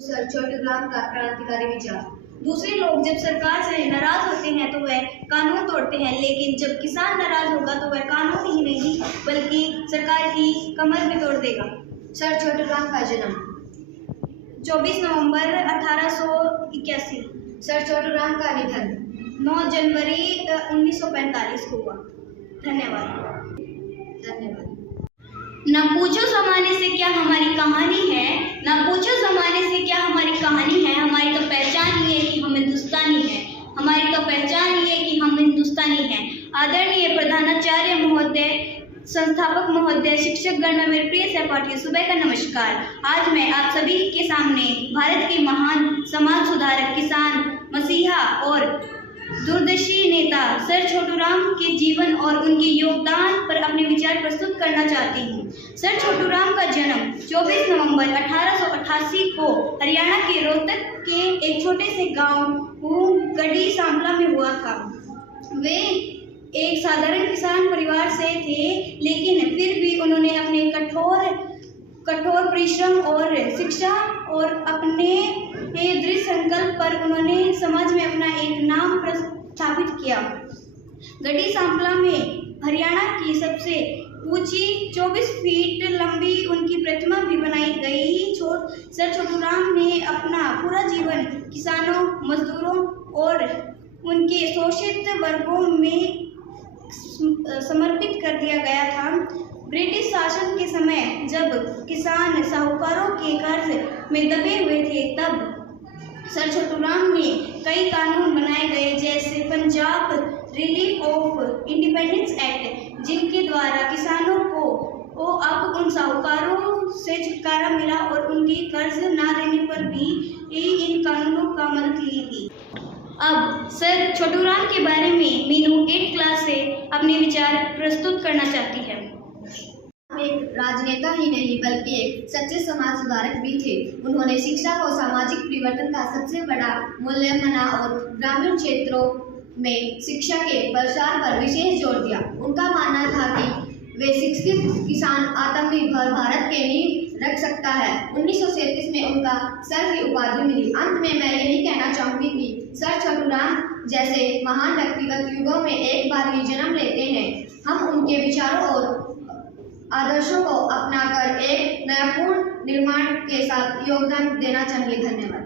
Sir Chhoturam का क्रांतिकारी विचार। दूसरे लोग जब सरकार से नाराज होते हैं तो वह कानून तोड़ते हैं, लेकिन जब किसान नाराज होगा तो वह कानून ही नहीं बल्कि सरकार की कमर भी तोड़ देगा। सर छोटूराम का जन्म 24 नवंबर 1881। सर छोटूराम का निधन 9 जनवरी 1945 को हुआ। धन्यवाद। ना पूछो जमाने से क्या हमारी कहानी है, ना पूछो जमाने से क्या हमारी कहानी है। हमारी तो पहचान ये है कि हम हिंदुस्तानी हैं, हमारी तो पहचान ये है कि हम हिंदुस्तानी हैं। आदरणीय प्रधानाचार्य महोदय, संस्थापक महोदय, शिक्षकगण, मेरे प्रिय सहपाठियों, सुबह का नमस्कार। आज मैं आप सभी के सामने भारत के महान समाज सुधारक, किसान, मसीहा और दूरदर्शी नेता सर छोटूराम के जीवन और उनके योगदान पर अपने विचार प्रस्तुत करना चाहती हूँ। सर छोटूराम का जन्म 24 नवंबर 1888 को हरियाणा के रोहतक के एक छोटे से गांव गढ़ी सांपला में हुआ था। वे एक साधारण किसान परिवार से थे, लेकिन फिर भी उन्होंने अपने कठोर परिश्रम और शिक्षा और अपने दृढ़ संकल्प पर उन्होंने समाज में अपना एक नाम स्थापित किया। गढ़ी सांपला में हरियाणा की सबसे ऊंची 24 फीट लंबी उनकी प्रतिमा भी बनाई गई। सर छोटूराम ने अपना पूरा जीवन किसानों, मजदूरों और उनके शोषित वर्गों में समर्पित कर दिया गया था। ब्रिटिश शासन के समय जब किसान साहूकारों के कर्ज में दबे हुए थे, तब सर छोटूराम ने कई कानून बनाए गए, जैसे Punjab relief of independence act, जिनके द्वारा किसानों को अब उन साहूकारों से छुटकारा मिला और उनके कर्ज ना देने पर भी इन कानूनों का मदद ली गई। अब सर छोटूराम के बारे में मीनू 8th क्लास से अपने विचार प्रस्तुत करना चाहती है। एक राजनेता ही नहीं बल्कि एक सच्चे समाज सुधारक भी थे। उन्होंने शिक्षा को सामाजिक परिवर्तन का सबसे बड़ा मूल्य माना और ग्रामीण क्षेत्रों में शिक्षा के प्रसार पर विशेष जोर दिया। उनका मानना था कि वे शिक्षित किसान आत्मनिर्भर भारत के नींव रख सकता है। 1937 में उनका सर की उपाधि मिली। अंत में मैं यही कहना चाहूँगी कि सर छोटूराम जैसे महान व्यक्तिगत युगों में एक बार ही जन्म लेते हैं। हम उनके विचारों और आदर्शों को अपनाकर एक नया पूर्ण निर्माण के साथ योगदान देना चाहिए। धन्यवाद।